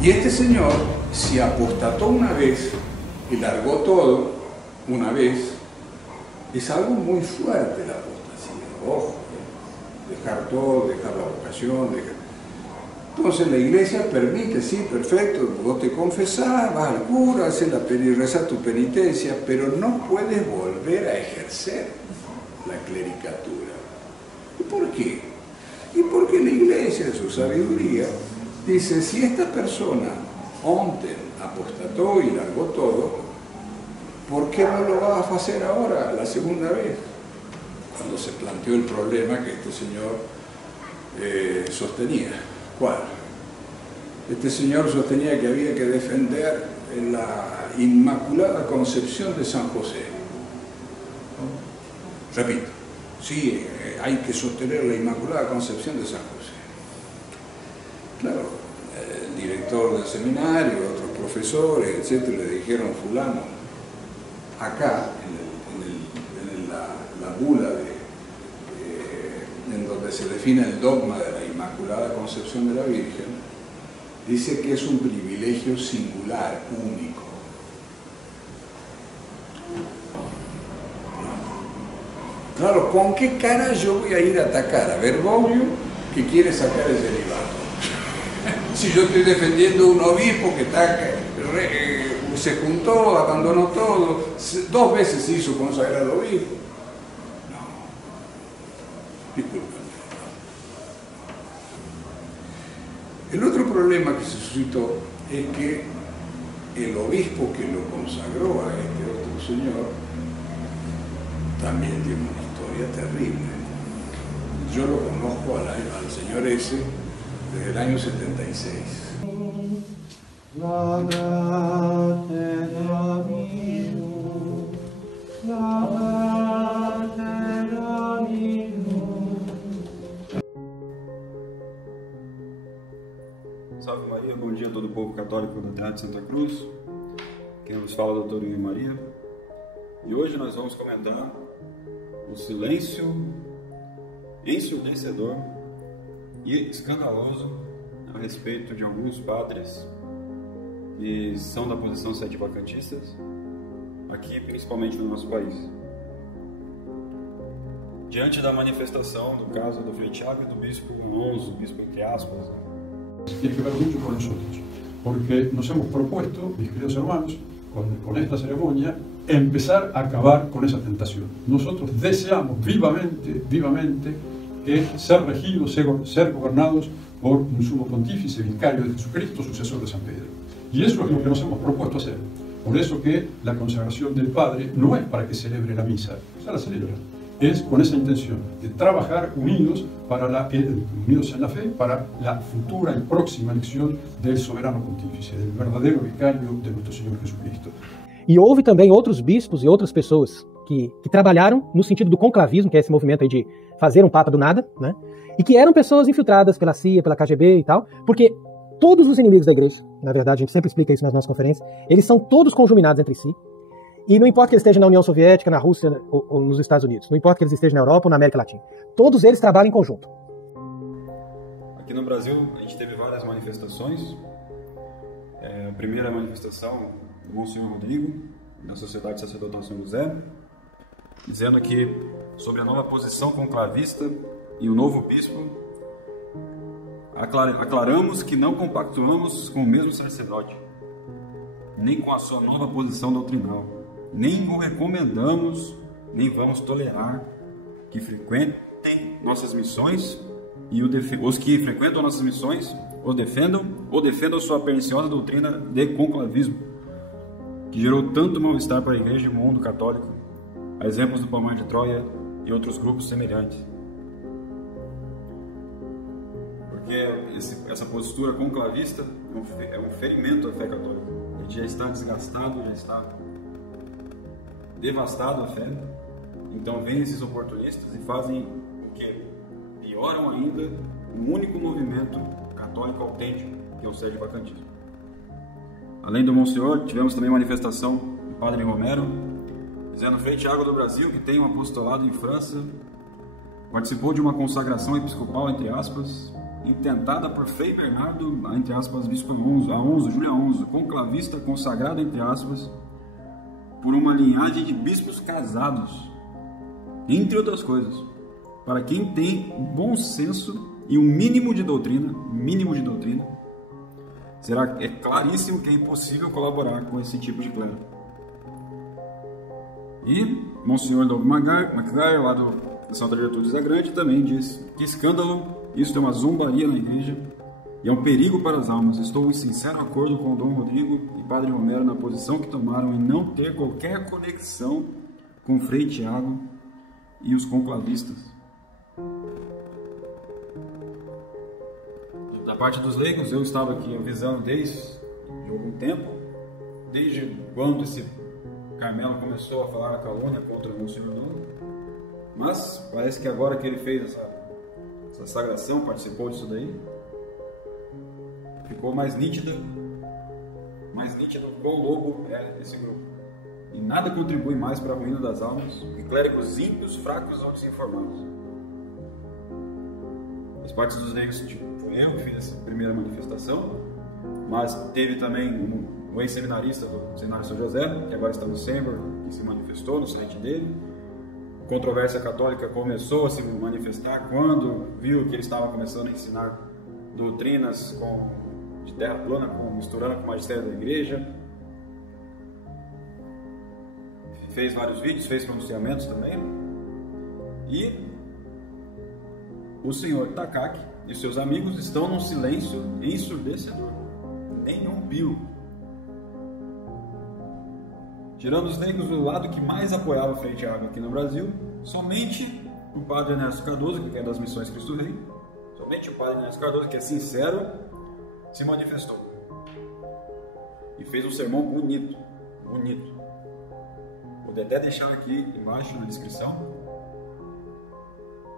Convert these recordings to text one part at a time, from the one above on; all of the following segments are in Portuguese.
Y este señor, si apostató una vez y largó todo una vez, es algo muy fuerte la apostasía. Ojo, dejar todo, dejar la vocación, Entonces la iglesia permite, sí, perfecto, vos te confesás, vas al cura, rezás tu penitencia, pero no puedes volver a ejercer la clericatura. ¿Y por qué? Y porque la iglesia, en su sabiduría, dice, si esta persona antes apostató y largó todo, ¿por qué no lo vas a hacer ahora, la segunda vez? Cuando se planteó el problema que este señor sostenía. ¿Cuál? Este señor sostenía que había que defender la Inmaculada Concepción de San José. Repito, sí, hay que sostener la Inmaculada Concepción de San José. Claro, el director del seminario, otros profesores, etcétera, le dijeron, fulano, acá, en la bula en donde se define el dogma de la Inmaculada Concepción de la Virgen, dice que es un privilegio singular, único. Claro, ¿con qué cara yo voy a ir a atacar a Bergoglio que quiere sacar el celibato? Si yo estoy defendiendo a un obispo que se juntó, abandonó todo, 2 veces se hizo consagrado obispo. No, disculpen. El otro problema que se suscitó es que el obispo que lo consagró a este otro señor también tiene una historia terrible. Yo lo conozco al señor ese desde el año 76. Salve Maria, bom dia a todo o povo católico da terra de Santa Cruz. Quem nos fala é o Dr. Yuri Maria. E hoje nós vamos comentar o silêncio ensurdecedor e escandaloso a respeito de alguns padres que são da posição sete-vacantistas, aqui principalmente no nosso país. Diante da manifestação do caso do Frei Tiago e do Bispo Alonso, bispo entre aspas, tiene que ver mucho con nosotros, porque nos hemos propuesto, mis queridos hermanos, con esta ceremonia, empezar a acabar con esa tentación. Nosotros deseamos vivamente ser regidos, ser gobernados por un sumo pontífice, vicario de Jesucristo, sucesor de San Pedro. Y eso es lo que nos hemos propuesto hacer. Por eso que la consagración del Padre no es para que celebre la misa, ya la celebra. Es con esa intención de trabajar unidos en la fe para la futura y próxima elección del soberano pontífice, del verdadero vicario de nuestro Señor Jesucristo. E houve também outros bispos e outras pessoas que trabalharam no sentido do conclavismo, que é esse movimento aí de fazer um papa do nada, né? E que eram pessoas infiltradas pela CIA, pela KGB e tal, porque todos os inimigos da igreja, na verdade, a gente sempre explica isso nas nossas conferências, eles são todos conjuminados entre si. E não importa que eles estejam na União Soviética, na Rússia ou nos Estados Unidos, não importa que eles estejam na Europa ou na América Latina, todos eles trabalham em conjunto. Aqui no Brasil a gente teve várias manifestações. A primeira manifestação do Monsenhor Rodrigo, da Sociedade Sacerdotal São José, dizendo que sobre a nova posição conclavista e o novo bispo, aclaramos que não compactuamos com o mesmo sacerdote, nem com a sua nova posição doutrinal, nem o recomendamos, nem vamos tolerar que frequentem nossas missões e os que frequentam nossas missões os defendam ou defendam sua perniciosa doutrina de conclavismo, que gerou tanto mal-estar para a Igreja e o mundo católico, a exemplos do Palmar de Troia e outros grupos semelhantes. Porque essa postura conclavista é um ferimento à fé católica. A gente já está desgastado, já está devastado a fé. Então vêm esses oportunistas e fazem o que? Pioram ainda o único movimento católico autêntico, que é o sede-vacantismo. Além do Monsenhor, tivemos também manifestação do Padre Romero, dizendo: Frei Tiago do Brasil, que tem um apostolado em França, participou de uma consagração episcopal, entre aspas, intentada por Frei Bernardo, entre aspas, Bispo Aonso, Júlio Aonso, conclavista consagrado, entre aspas, por uma linhagem de bispos casados, entre outras coisas, para quem tem bom senso e um mínimo de doutrina, é claríssimo que é impossível colaborar com esse tipo de clero. E Monsenhor Doug McGuire, lá da Santa Gertrudes da Grande, também diz: que escândalo, isso é uma zombaria na igreja e é um perigo para as almas. Estou em sincero acordo com Dom Rodrigo e Padre Romero na posição que tomaram em não ter qualquer conexão com Frei Tiago e os conclavistas. Da parte dos leigos, eu estava aqui avisando desde algum tempo, desde quando esse Carmelo começou a falar a calúnia contra o Monsenhor Doug, mas parece que agora que ele fez essa sagração, participou disso daí, ficou mais nítido quão lobo é esse grupo. E nada contribui mais para a ruína das almas que clérigos ímpios, fracos ou desinformados. As partes dos leigos, eu fiz essa primeira manifestação, mas teve também o ex-seminarista do Seminário São José, que agora está no Sembor, que se manifestou no site dele. A controvérsia católica começou a se manifestar quando viu que ele estava começando a ensinar doutrinas de terra plana, misturando com o magistério da igreja. Fez vários vídeos, fez pronunciamentos também. E o senhor Takaki e seus amigos estão num silêncio ensurdecedor. Nenhum pio. Tirando os leigos do lado que mais apoiava Frei Tiago aqui no Brasil, somente o Padre Ernesto Cardoso, que é das Missões Cristo Rei, somente o Padre Ernesto Cardoso, que é sincero, se manifestou. E fez um sermão bonito. Vou até deixar aqui embaixo na descrição.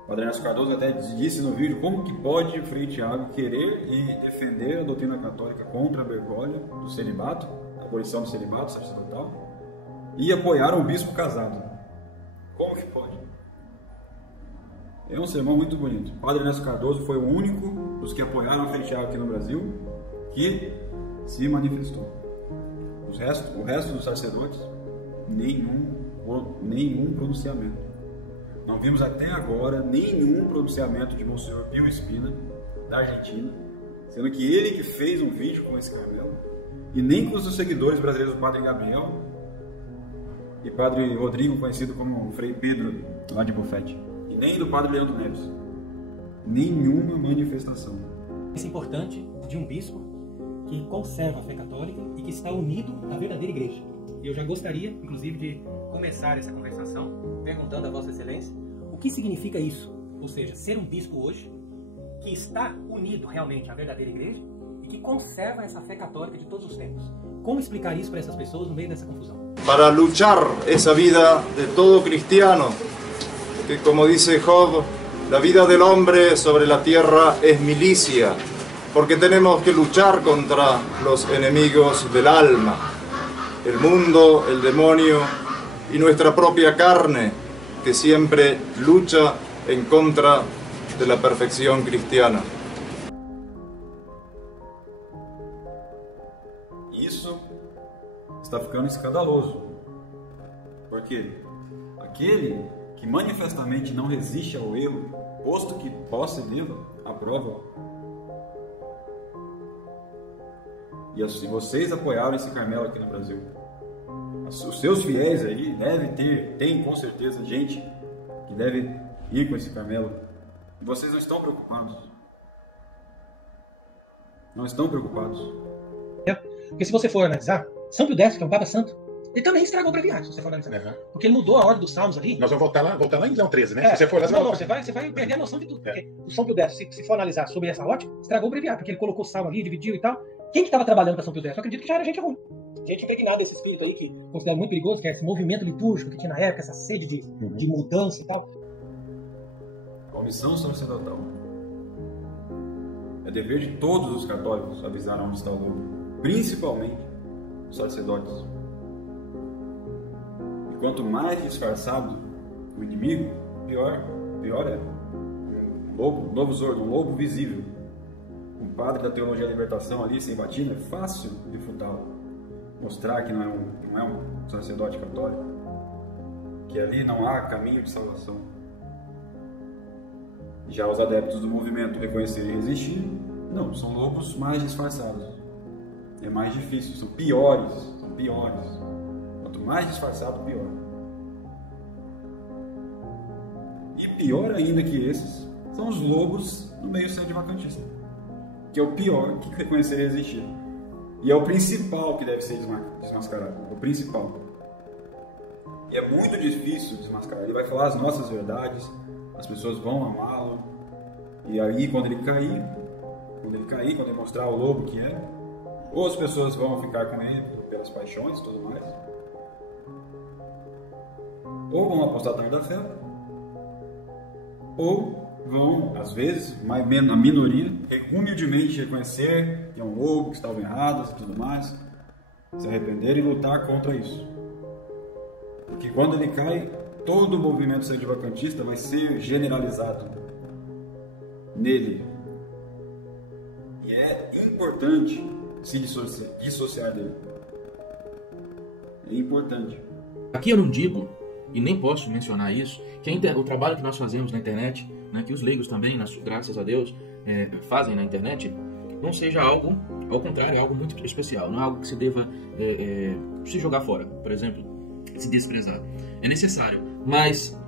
O Padre Ernesto Cardoso até disse no vídeo como que pode o Frei Tiago querer e defender a doutrina católica contra a vergonha do celibato, a abolição do celibato sacerdotal, e apoiar um bispo casado. Como que pode? É um sermão muito bonito. O Padre Ernesto Cardoso foi o único dos que apoiaram o Frei Tiago aqui no Brasil que se manifestou. O resto dos sacerdotes, nenhum pronunciamento. Não vimos até agora nenhum pronunciamento de Monsenhor Pio Espina, da Argentina, sendo que ele que fez um vídeo com esse Carmelo, e nem com os seguidores brasileiros do Padre Gabriel e Padre Rodrigo, conhecido como Frei Pedro, lá de Bufete, e nem do Padre Leandro Neves. Nenhuma manifestação. Isso é importante de um bispo que conserva a fé católica e que está unido à verdadeira igreja. E eu já gostaria, inclusive, de começar essa conversação perguntando a Vossa Excelência o que significa isso, ou seja, ser um bispo hoje que está unido realmente à verdadeira igreja e que conserva essa fé católica de todos os tempos. Como explicar isso para essas pessoas no meio dessa confusão? Para luchar esa vida de todo cristiano, que como dice Job, la vida del hombre sobre la tierra es milicia, porque tenemos que luchar contra los enemigos del alma, el mundo, el demonio y nuestra propia carne, que siempre lucha en contra de la perfección cristiana. Isso está ficando escandaloso, porque aquele que manifestamente não resiste ao erro, posto que possa e deva, aprova. E assim, vocês apoiaram esse Carmelo aqui no Brasil. Os seus fiéis aí tem com certeza gente que deve ir com esse Carmelo. E vocês não estão preocupados. Não estão preocupados. Porque se você for analisar, São Pio X, que é um Papa Santo, ele também estragou o breviário, se você for analisar. Uhum. Porque ele mudou a ordem dos salmos ali. Nós vamos voltar lá em Leão 13, né? Se você for lá, você vai perder a noção de tudo. Porque o São Pio X, se for analisar sobre essa ótica, estragou o breviário, porque ele colocou o salmo ali, dividiu e tal. Quem que estava trabalhando para São Pio X? Eu acredito que já era gente ruim. Gente impregnada desse espírito aí que considera muito perigoso, que é esse movimento litúrgico que tinha na época, essa sede de mudança e tal. A omissão sacerdotal. É dever de todos os católicos avisar onde está o lobo, principalmente os sacerdotes. E quanto mais disfarçado o inimigo, pior é. Um lobo visível. Um padre da teologia da libertação ali, sem batina, é fácil refutá-lo. Mostrar que não é um sacerdote católico, que ali não há caminho de salvação. Já os adeptos do movimento reconhecer e resistir, não, são lobos mais disfarçados. É mais difícil, são piores. Quanto mais disfarçado, pior. E pior ainda que esses, são os lobos no meio sede-vacantista, que é o pior que reconhecer e resistir. E é o principal que deve ser desmascarado. O principal. E é muito difícil desmascarar. Ele vai falar as nossas verdades, as pessoas vão amá-lo. E aí, quando ele mostrar o lobo que é, ou as pessoas vão ficar com ele pelas paixões e tudo mais, ou vão apostatar da fé, ou vão, às vezes, a minoria, humildemente reconhecer que é um lobo, que estavam errados e tudo mais, se arrepender e lutar contra isso. Porque quando ele cai, todo o movimento sede-vacantista vai ser generalizado nele. E é importante se dissociar dele. É importante. Aqui eu não digo, e nem posso mencionar isso, que o trabalho que nós fazemos na internet, né, que os leigos também, graças a Deus, fazem na internet, não seja algo, ao contrário, algo muito especial, não é algo que se deva se jogar fora, por exemplo, se desprezar. É necessário, mas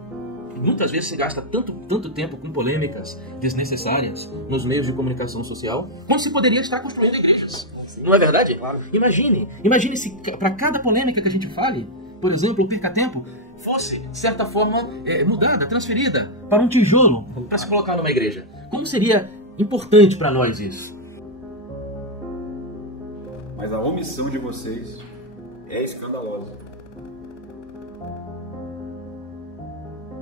muitas vezes se gasta tanto tempo com polêmicas desnecessárias nos meios de comunicação social, quando se poderia estar construindo igrejas. Não é verdade? Claro. Imagine se para cada polêmica que a gente fale, por exemplo, o perca-tempo, fosse, de certa forma, mudada, transferida para um tijolo, para se colocar numa igreja. Como seria importante para nós isso? Mas a omissão de vocês é escandalosa.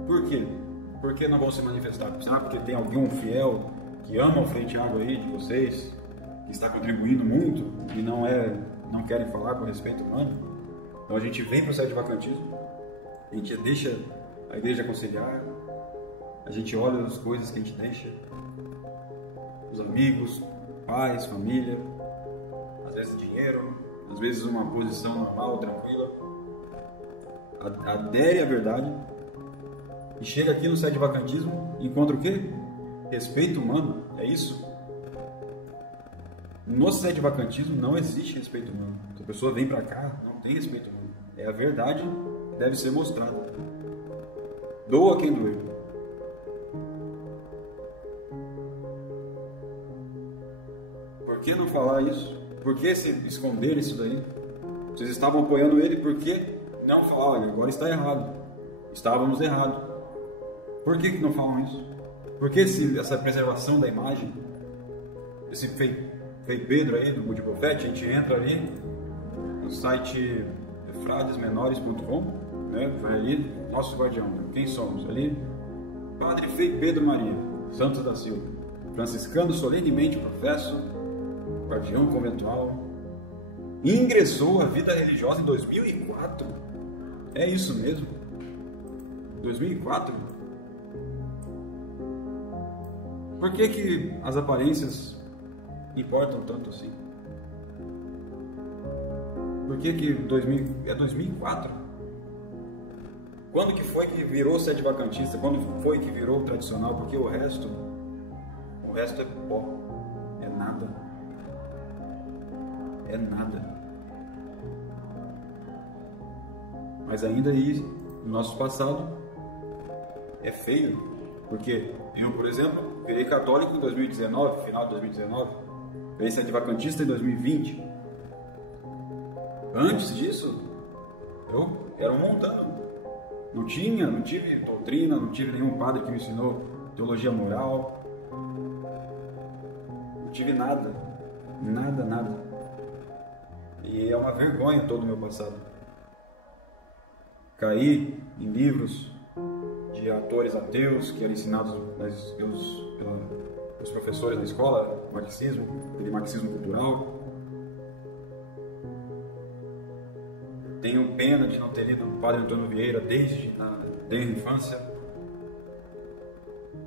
Por quê? Por que não vão se manifestar? Será porque tem algum fiel que ama o Frente Água aí de vocês, que está contribuindo muito e não querem falar com respeito humano? Então a gente vem para o sede-vacantismo, a gente deixa a igreja aconselhar, a gente olha as coisas que a gente deixa, os amigos, pais, família, às vezes dinheiro, às vezes uma posição normal, tranquila, adere à verdade e chega aqui no sede-vacantismo e encontra o quê? Respeito humano, é isso? No sede-vacantismo não existe respeito humano. Se a pessoa vem para cá, não tem respeito humano. É a verdade que deve ser mostrada. Doa quem doer. Por que não falar isso? Por que se esconder isso daí? Vocês estavam apoiando ele, por que não falar? Olha, agora está errado. Estávamos errados. Por que não falam isso? Por que essa preservação da imagem? Esse Frei Pedro aí, do Good Prophet, a gente entra ali no site fradesmenores.com, né? Vai ali, nosso guardião, quem somos? Ali, Padre Frei Pedro Maria Santos da Silva, franciscano solenemente professo, guardião conventual, ingressou à vida religiosa em 2004. É isso mesmo? 2004? Por que as aparências importam tanto assim? Por que 2004? Quando que foi que virou sede-vacantista? Quando foi que virou tradicional? Porque o resto é pó, é nada. É nada. Mas ainda aí, no nosso passado, é feio. Porque eu, por exemplo, virei católico em 2019, final de 2019. Virei sede-vacantista em 2020. Antes disso, eu era um mundano. Não tive doutrina, não tive nenhum padre que me ensinou teologia moral. Não tive nada. Nada. E é uma vergonha todo o meu passado. Caí em livros de atores ateus que eram ensinados pelos professores da escola, marxismo, aquele marxismo cultural. Tenho pena de não ter lido o Padre Antônio Vieira desde a infância.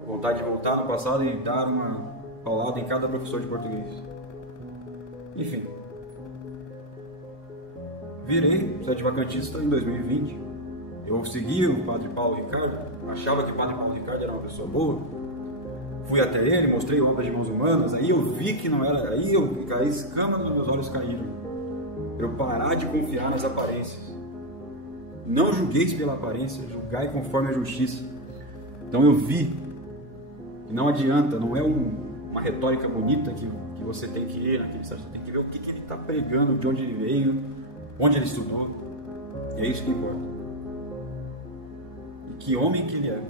Vontade de voltar no passado e dar uma paulada em cada professor de português. Enfim. Virei sedevacantista em 2020. Eu segui o Padre Paulo Ricardo, achava que o Padre Paulo Ricardo era uma pessoa boa. Fui até ele, mostrei obras de mãos humanas, aí eu vi que não era, aí a escama dos meus olhos caíram. Eu parar de confiar nas aparências. Não julgueis pela aparência, julgai conforme a justiça. Então eu vi que não adianta, não é uma retórica bonita que você tem que ir naquele site, você tem que ver o que ele está pregando, de onde ele veio, onde ele estudou. E é isso que importa. E que homem que ele é.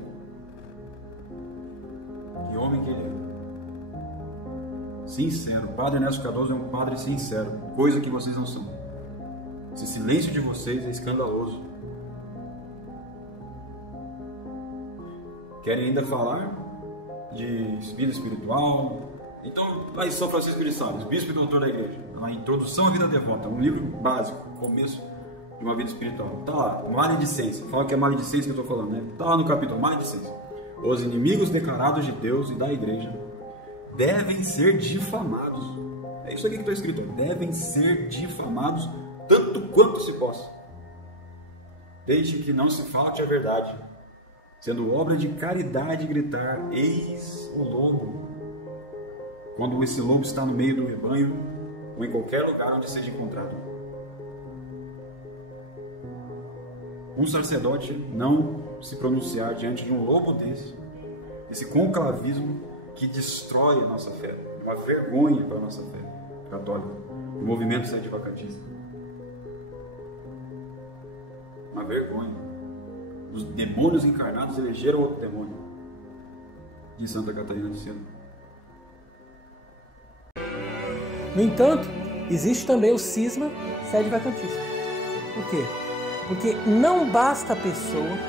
Que homem que ele é. Sincero. O Padre Ernesto Cardoso é um padre sincero, coisa que vocês não são. Esse silêncio de vocês é escandaloso. Querem ainda falar de vida espiritual? Então, lá em São Francisco de Sales, bispo e doutor da igreja, a Introdução à Vida Devota, um livro básico, começo de uma vida espiritual. Tá lá, maledicência. Fala que é maledicência que eu estou falando, né? Tá lá no capítulo, maledicência. Os inimigos declarados de Deus e da igreja devem ser difamados. É isso aqui que está escrito. Devem ser difamados tanto quanto se possa, desde que não se falte a verdade, sendo obra de caridade gritar: eis o lobo, quando esse lobo está no meio do rebanho ou em qualquer lugar onde seja encontrado. Um sacerdote não se pronunciar diante de um lobo desse, esse conclavismo que destrói a nossa fé, uma vergonha para a nossa fé católica, o movimento sedevacantista. Uma vergonha. Os demônios encarnados elegeram outro demônio, de Santa Catarina de Siena. No entanto, existe também o cisma sedevacantista. Por quê? Porque não basta a pessoa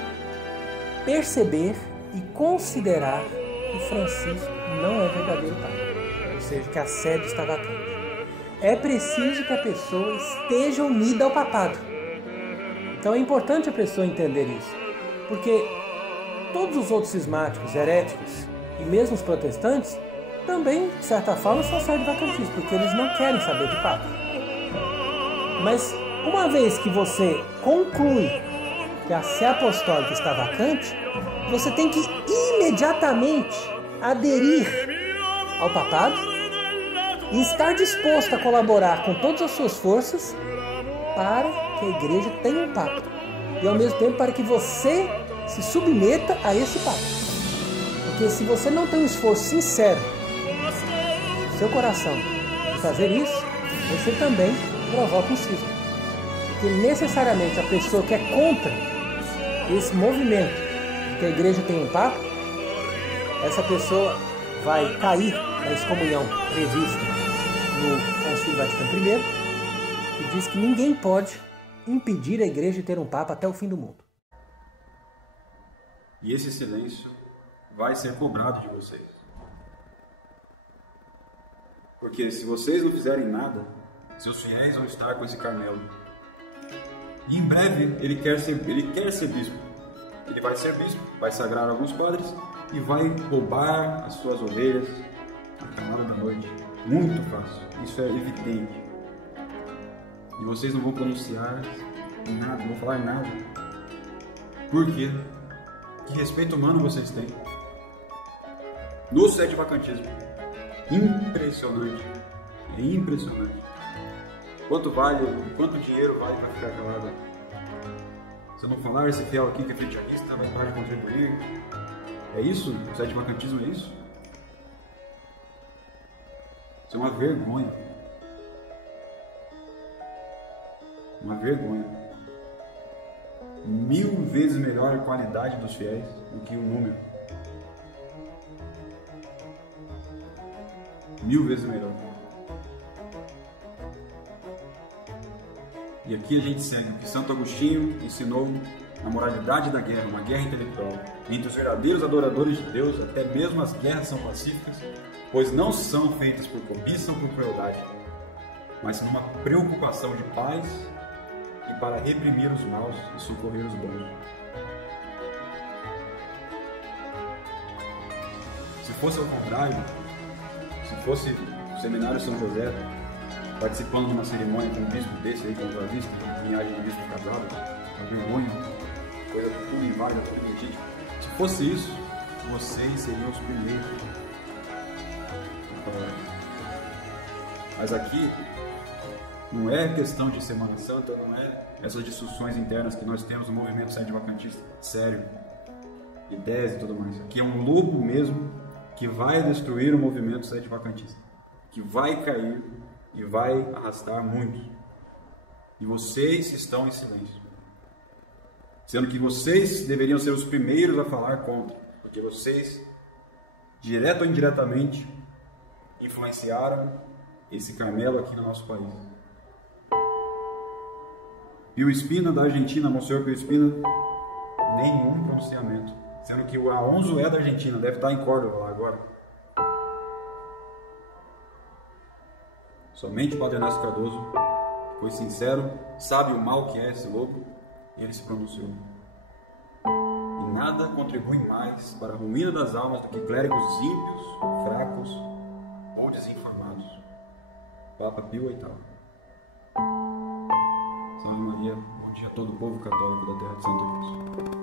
perceber e considerar que Francisco não é verdadeiro Papa, ou seja, que a sede está vacante. É preciso que a pessoa esteja unida ao papado. Então é importante a pessoa entender isso, porque todos os outros cismáticos, heréticos e mesmo os protestantes também, de certa forma, são sedevacantistas, porque eles não querem saber de Papa. Mas uma vez que você conclui que a sé apostólica está vacante, você tem que imediatamente aderir ao papado e estar disposto a colaborar com todas as suas forças para que a igreja tenha um papa e ao mesmo tempo para que você se submeta a esse papa. Porque se você não tem um esforço sincero no seu coração de fazer isso, você também provoca um cisma. Porque necessariamente a pessoa que é contra esse movimento de que a igreja tem um papa, essa pessoa vai cair na excomunhão prevista no Concílio Vaticano I, que diz que ninguém pode impedir a igreja de ter um papa até o fim do mundo. E esse silêncio vai ser cobrado de vocês. Porque se vocês não fizerem nada, seus fiéis vão estar com esse Carmelo. E em breve ele quer ser bispo. Ele vai ser bispo, vai sagrar alguns padres e vai roubar as suas ovelhas à calada da noite. Muito fácil, isso é evidente. E vocês não vão pronunciar nada, não vão falar nada. Por quê? Que respeito humano vocês têm? No sedevacantismo. Impressionante. É impressionante. Quanto dinheiro vale para ficar calado? Se eu não falar, esse fiel aqui que é fritianista vai parar de contribuir. É isso? O sedevacantismo é isso? Isso é uma vergonha. Uma vergonha. 1000 vezes melhor a qualidade dos fiéis do que o número. 1000 vezes melhor. E aqui a gente segue o que Santo Agostinho ensinou na moralidade da guerra, uma guerra intelectual. Entre os verdadeiros adoradores de Deus, até mesmo as guerras são pacíficas, pois não são feitas por cobiça ou por crueldade, mas numa preocupação de paz e para reprimir os maus e socorrer os bons. Se fosse ao contrário, se fosse o Seminário São José participando de uma cerimônia com um bispo desse aí, com a vista, linhagem de bispo casado, uma vergonha, coisa tudo inválida, tudo mentira. Se fosse isso, vocês seriam os primeiros. Mas aqui não é questão de Semana Santa, não é essas discussões internas que nós temos no movimento sede-vacantista, sério, ideias e tudo mais. Aqui é um lobo mesmo que vai destruir o movimento sede-vacantista, que vai cair e vai arrastar muitos. E vocês estão em silêncio, sendo que vocês deveriam ser os primeiros a falar contra, porque vocês, direto ou indiretamente, influenciaram esse Carmelo aqui no nosso país. Pio Espina, da Argentina, Monsenhor Pio Espina, nenhum pronunciamento, sendo que o Aonzo é da Argentina, deve estar em Córdoba lá agora. Somente o Padre Ernesto Cardoso foi sincero, sabe o mal que é esse lobo, e ele se pronunciou. E nada contribui mais para a ruína das almas do que clérigos ímpios, fracos ou desinformados. Papa Pio VIII. Salve Maria, bom dia a todo o povo católico da terra de Santa Cruz.